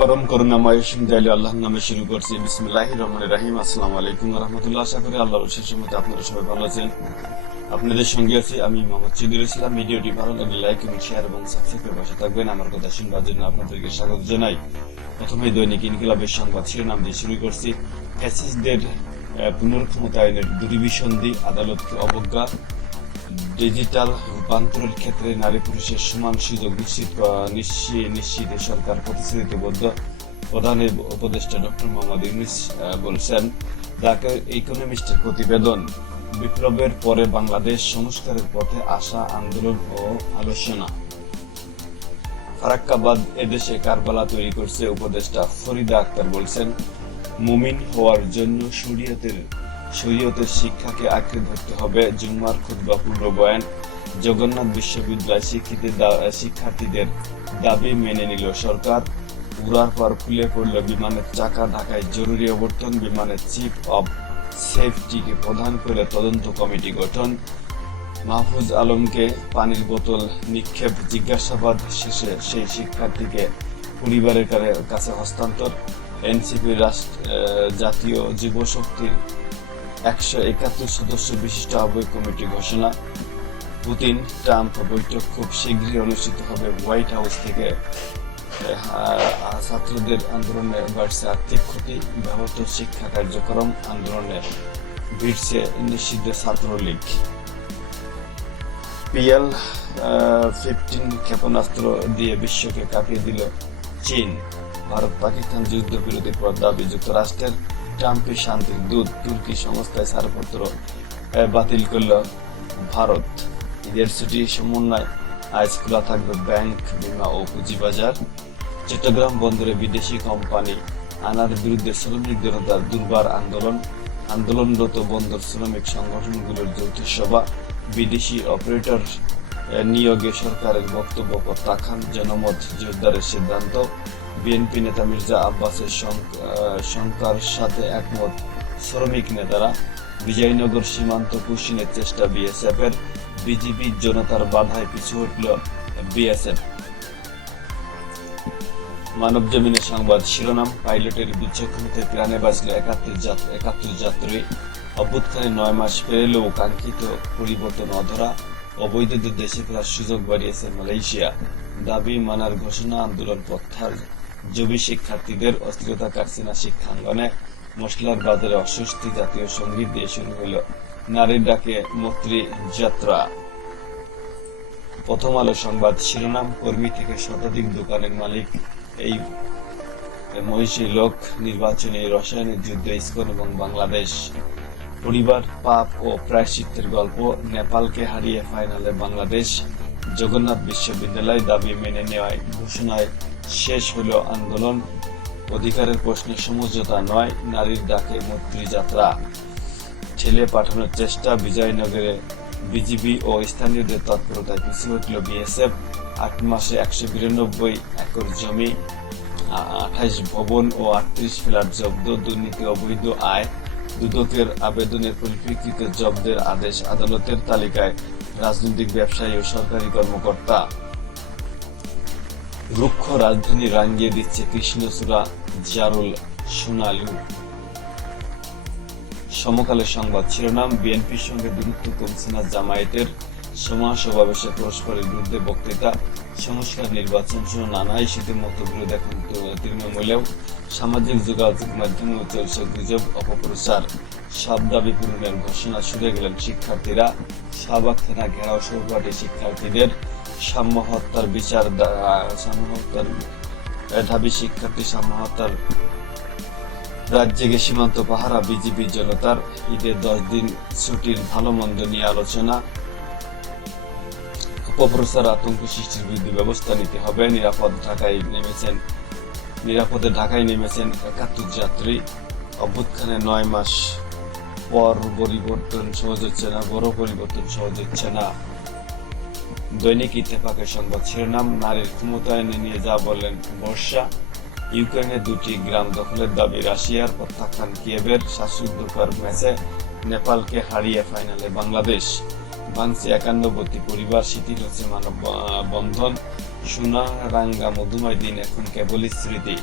পরম করুণাময় দয়ালু আল্লাহর নামে শুরু করছি। বিসমিল্লাহির রহমানির রহিম। আসসালামু আলাইকুম ওয়া রাহমাতুল্লাহ। আশা করি আল্লাহর অশেষ রহমতে আপনারা সবাই ভালো আছেন। আপনাদের সঙ্গে আছি আমি মোহাম্মদ সিদ্দিকুল ইসলাম। ভিডিওটি ভালো লাগলে লাইক এবং শেয়ার এবং সাবস্ক্রাইব করে পাশে থাকবেন। আমার কথা শুনবার জন্য আপনাদেরকে স্বাগত জানাই। প্রথমে দৈনিক ইনকিলাবের সংবাদ শিরোনাম দিয়ে শুরু করছি। ফ্যাসিস্টদের পুনর্ক্ষমতায়নের দুর্বিসন্ধি, আদালতকে অবজ্ঞা, ডিজিটাল রূপান্তরের ক্ষেত্রে নারী পুরুষের সমান সুযোগ নিশ্চিতে সরকার প্রতিশ্রুতিবদ্ধ। প্রধান উপদেষ্টা ডক্টর মোহাম্মদ ইউনূস বলছেন। দ্য ইকোনমিস্টের প্রতিবেদন। বিপ্লবের পরে বাংলাদেশ সংস্কারের পথে আসা, আন্দোলন ও আলোচনা। ফারাক্কাবাদ এদেশে কারবালা তৈরি করছে উপদেষ্টা ফরিদা আক্তার বলছেন, মুমিন হওয়ার জন্য শরীয়তের শিক্ষাকে আঁকড়ে ধরতে হবে। জুম্মার খুতবা পূর্ব বয়ান। জগন্নাথ বিশ্ববিদ্যালয় শিক্ষার্থীদের দাবি মেনে নিল সরকার। উড়ার পর খুলে পড়ল বিমানের চাকা। ঢাকায় জরুরি অবতরণ। বিমানের চিফ অব সেফটিকে প্রধান করে তদন্ত কমিটি গঠন। মাহফুজ আলমকে পানির বোতল নিক্ষেপ, জিজ্ঞাসাবাদ শেষে সেই শিক্ষার্থীকে পরিবারের কাছে হস্তান্তর। এনসিপির জাতীয় যুব শক্তির 171 সদস্য বিশিষ্ট আহ্বায়ক কমিটি ঘোষণা। পুতিন ট্রাম্প বৈঠক খুব শীঘ্রই অনুষ্ঠিত হবে। হোয়াইট হাউস থেকে ছাত্রদের আন্দোলনে বাড়ছে আর্থিক ক্ষতি, ব্যাহত শিক্ষা কার্যক্রম, আন্দোলনে ভিড়ছে নিষিদ্ধ ছাত্রলীগ। PL-15 ক্ষেপণাস্ত্র দিয়ে বিশ্বকে কাঁপিয়ে দিল চীন। ভারত পাকিস্তান যুদ্ধ বিরোধী পথ দাবি যুক্তরাষ্ট্রের। ট্রাম্পের শান্তির দূত। তুর্কি সংস্থায় ছাড়পত্র বাতিল করল ভারত। ঈদের ছুটি সমন্বয় আজ খোলা থাকবে ব্যাংক, বীমা ও পুঁজিবাজার। চট্টগ্রাম বন্দরে বিদেশি কোম্পানি আনার বিরুদ্ধে শ্রমিক জনতার দুর্বার আন্দোলনরত বন্দর শ্রমিক সংগঠনগুলোর যৌথ সভা। বিদেশি অপারেটর নিয়োগে সরকারের বক্তব্য প্রত্যাখ্যান। জনমত জোরদারের সিদ্ধান্ত। বিএনপি নেতা মির্জা আব্বাসের শঙ্কার সাথে একমত শ্রমিক নেতারা। বিজয়নগর সীমান্ত পুষিনের চেষ্টা বিএসএফের। বিজিবি জনতার বাধায় পিছু হটল বিএসএফ। মানব জমিনের সংবাদ শিরোনাম। পাইলটের বিচক্ষণতায় প্রাণে বাঁচল 71 যাত্রী। অভ্যুত্থানে 9 মাস পেরেলেও কাঙ্ক্ষিত পরিবর্তন অধরা। অবৈধদের দেশে ফেরার সুযোগ বাড়িয়েছে মালয়েশিয়া। দাবি মানার ঘোষণা, আন্দোলন প্রত্যাহার। জবি শিক্ষার্থীদের অস্থিরতা কাটছে না শিক্ষাঙ্গনে। মশলার বাজারে অস্বস্তি। জাতীয় সঙ্গীত দিয়ে শুরু হল নারীর ডাকে মৈত্রী যাত্রা। প্রথম আলো সংবাদ শিরোনাম। কর্মী থেকে শতাধিক দোকানের মালিক এই মহিষী লোক। নির্বাচনী রসায়নের যুদ্ধে ইসকন এবং বাংলাদেশ। পরিবার, পাপ ও প্রায়শ্চিত্তের গল্প। নেপালকে হারিয়ে ফাইনালে বাংলাদেশ। জগন্নাথ বিশ্ববিদ্যালয় দাবি মেনে নেওয়ায় ঘোষণায় শেষ হল আন্দোলন। অধিকারের প্রশ্নে সমঝোতা নয়, নারীর ডাকে মৈত্রী যাত্রা। ঠেলে পাঠানোর চেষ্টা। বিজয়নগরে বিজিবি ও স্থানীয়দের তৎপরতায় পিছু হটল বিএসএফ। 8 মাসে 192 একর জমি, 28 ভবন ও 38 ফ্ল্যাট জব্দ। দুর্নীতি, অবৈধ আয়, দুদকের আবেদনের পরিপ্রেক্ষিতে জব্দের আদেশ। আদালতের তালিকায় রাজনৈতিক ব্যবসায়ী ও সরকারি কর্মকর্তা। রুক্ষ রাজধানী রাঙিয়ে দিচ্ছে কৃষ্ণচূড়া, জারুল, সোনালু। সমকালের সংবাদ শিরোনাম। বিএনপির সঙ্গে দূরত্ব কমছে না জামায়াতের। সমাবেশে পরস্পরের বিরুদ্ধে বক্তৃতা। সংস্কার, নির্বাচন সহ নানা ইস্যুতে মতবিরোধ এখন তৃণমূলেও। সামাজিক যোগাযোগ মাধ্যমেও চলছে গুজব, অপপ্রচার। সব দাবি পূরণের ঘোষণা। সরে গেলেন শিক্ষার্থীরা। শাহবাগ থানা ঘেরাও সহপাঠী শিক্ষার্থীদের। সাম্য হত্যার বিচার ঢাবি শিক্ষার্থী সাম্য হত্যার রাত জেগে সীমান্ত পাহারা। বিজিবি জনতার। ঈদের 10 দিন ছুটির ভালো মন্দ নিয়ে আলোচনা। অপপ্রচার, আতঙ্ক সৃষ্টির বিরুদ্ধে ব্যবস্থা নিতে হবে। নিরাপদে ঢাকায় নেমেছেন 71 যাত্রী। অভ্যুত্থানে 9 মাস পর বড় পরিবর্তন সহজ হচ্ছে না। দৈনিক ইত্তেফাকের সংবাদ শিরোনাম। নারীর ক্ষমতায়নে নিয়ে যা বললেন বর্ষা। ইউক্রেনের 2টি গ্রাম দখলের দাবি রাশিয়ার। প্রত্যাখ্যান কিয়েভের। শ্বাসরুদ্ধকর ম্যাচে নেপালকে হারিয়ে ফাইনালে বাংলাদেশ। ভাঙছে 91টি পরিবার। শিথিল হচ্ছে মানববন্ধন। সোনারাঙ্গা মধুময় দিন এখন কেবলই স্মৃতি,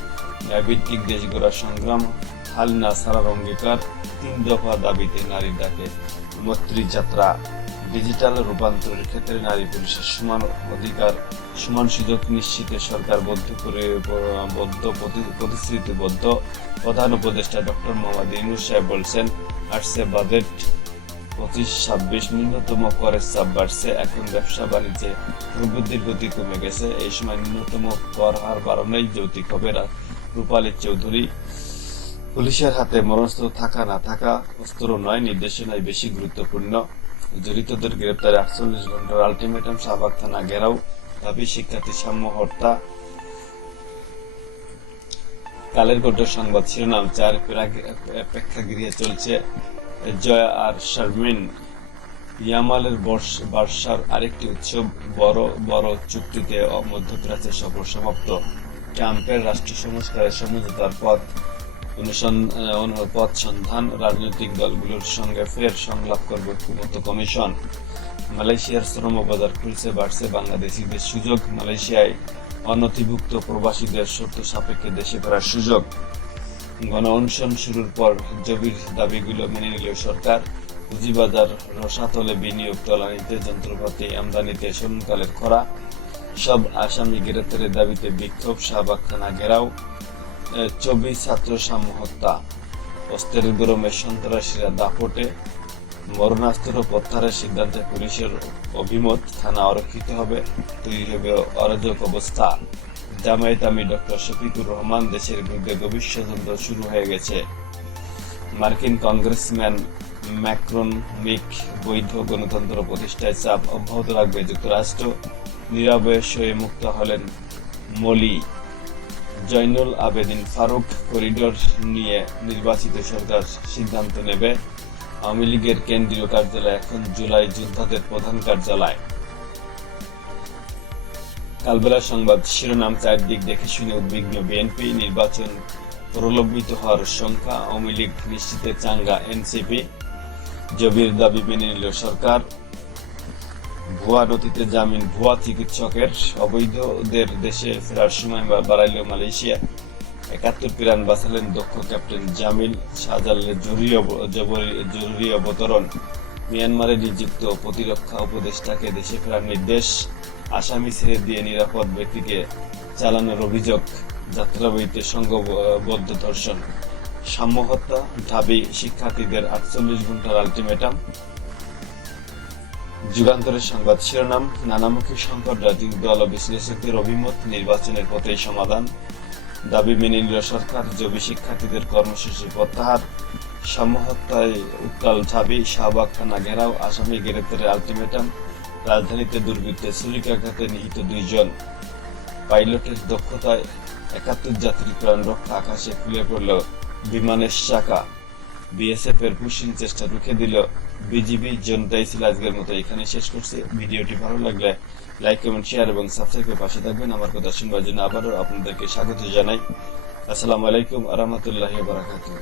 ন্যায়ভিত্তিক দেশ গড়ার সংগ্রাম হাল না ছাড়ার অঙ্গীকার, 3 দফা দাবিতে নারীর ডাকে মৈত্রী যাত্রা, ডিজিটাল রূপান্তরের ক্ষেত্রে নারী পুরুষের সমান অধিকার, সমান সুযোগ নিশ্চিতে সরকার প্রতিশ্রুতিবদ্ধ। প্রধান উপদেষ্টা ডক্টর মোহাম্মদ ইউনূস সাহেব বলছেন, আসছে বাজেট 25-26, ন্যূনতম করের চাপ বাড়ছে, এখন ব্যবসা বাণিজ্যে প্রবৃদ্ধির গতি কমে গেছে, এই সময় ন্যূনতম কর হার বাড়ানোই যৌক্তিক হবে। রূপালী চৌধুরী, পুলিশের হাতে মরণাস্ত্র থাকা না থাকা অস্ত্র নয়, নির্দেশনায় বেশি গুরুত্বপূর্ণ। জড়িতদের গ্রেপ্তারে 48 ঘন্টার আলটিমেটাম, শাহবাগ থানা ঘেরাও, দাবি শিক্ষার্থী সাম্য হত্যা। কালের কণ্ঠ সংবাদ শিরোনাম, 4 প্রেক্ষাগৃহে চলছে জয়া আর শারমিন, ইয়ামালের বার্সার আরেকটি উৎসব, বড় বড় চুক্তিতে মধ্যপ্রাচ্যের সফর সমাপ্ত। ট্রাম্পের রাষ্ট্র সংস্কারের সমঝোতার পথ সন্ধান, রাজনৈতিক দলগুলোর সঙ্গে ফের সংলাপ করবে ঐক্যমত্য কমিশন। মালয়েশিয়ার শ্রম বাজার খুলছে, বাড়ছে বাংলাদেশিদের সুযোগ, মালয়েশিয়ায় অনথিভুক্ত প্রবাসীদের শর্ত সাপেক্ষে দেশে ফেরার সুযোগ। গণ অনশন শুরুর পর জবির দাবিগুলো মেনে নিল সরকার, পুঁজিবাজার রসাতলে বিনিয়োগ, তলানিতে যন্ত্রপাতি আমদানিতে স্মরণকালের খরা, সব আসামি গ্রেপ্তারের দাবিতে বিক্ষোভ, শাহবাগ থানা ঘেরাও। 24 ছাত্র সাম্য হত্যা, অস্ত্রের গরমে সন্ত্রাসীরা দাপটে, মরণাস্ত্র প্রত্যাহারের সিদ্ধান্তে পুলিশের অভিমত, থানা আরক্ষিত হবে, তৈরি হবে অরাজক অবস্থা। জামায়াত আমির ডক্টর শফিকুর রহমান, দেশের বিরুদ্ধে গভীর ষড়যন্ত্র শুরু হয়ে গেছে। মার্কিন কংগ্রেসম্যান ম্যাক্রন, বৈধ গণতন্ত্র প্রতিষ্ঠায় চাপ অব্যাহত রাখবে যুক্তরাষ্ট্র। নিরবয়স হয়ে মুক্ত হলেন মলি। জয়নুল আবেদিন ফারুক, করিডোর নিয়ে নির্বাচিত সরকার সিদ্ধান্ত নেবে। আওয়ামী লীগের কেন্দ্রীয় কার্যালয় এখন জুলাই যোদ্ধাদের প্রধান কার্যালয়। কালবেলা সংবাদ শিরোনাম, 4 দিক দেখে শুনে উদ্বিগ্ন বিএনপি, নির্বাচন প্রলোভিত হওয়ার সংখ্যা, আওয়ামী লীগ নিশ্চিতে চাঙ্গা এনসিপি, জবির দাবি মেনে নিল সরকার। ভুয়া নথিতে জামিন, ভুয়া চিকিৎসকের, অবৈধদের দেশে ফেরার সময় বাড়াইল মালয়েশিয়া। 71 প্রাণ বাঁচালেন দক্ষ ক্যাপ্টেন জামিল। শাহজালালের জরুরি অবতরণ। মিয়ানমারে নিযুক্ত প্রতিরক্ষা উপদেষ্টাকে দেশে ফেরার নির্দেশ। আসামি ছেড়ে দিয়ে নিরাপদ ব্যক্তিকে চালানোর অভিযোগ। যাত্রাবাড়িতে সংঘবদ্ধ ধর্ষণ। সাম্য হত্যা, ঢাবি শিক্ষার্থীদের 48 ঘন্টার আলটিমেটাম। যুগান্তরের সংবাদ শিরোনাম, নানামুখী সংকট, রাজনৈতিক দল ও বিশ্লেষকদের অভিমত, নির্বাচনের পথেই সমাধান। দাবি মেনে নিল সরকার, জবি শিক্ষার্থীদের কর্মসূচি প্রত্যাহার। সাম্য হত্যায় উত্তাল ঢাবি, শাহবাগ থানা ঘেরাও, আসামি গ্রেপ্তারের আলটিমেটাম। রাজধানীতে দুর্বৃত্তের ছুরিকাঘাতে নিহত 2 জন। পাইলটের দক্ষতায় 71 যাত্রী প্রাণ রক্ষা, আকাশে খুলে পড়ল বিমানের চাকা। বিএসএফ এর পুশিং চেষ্টা রুখে দিল বিজিবি। জনতাই ছিল আজকের মতো এখানে শেষ করছে। ভিডিওটি ভালো লাগলে লাইক, কমেন্ট, শেয়ার এবং সাবস্ক্রাইব করে পাশে থাকবেন। আমার কথা শুনবার জন্য আবারও আপনাদেরকে স্বাগত জানাই। আসসালামু আলাইকুম ওয়া রাহমাতুল্লাহি ওয়া বারাকাতুহু।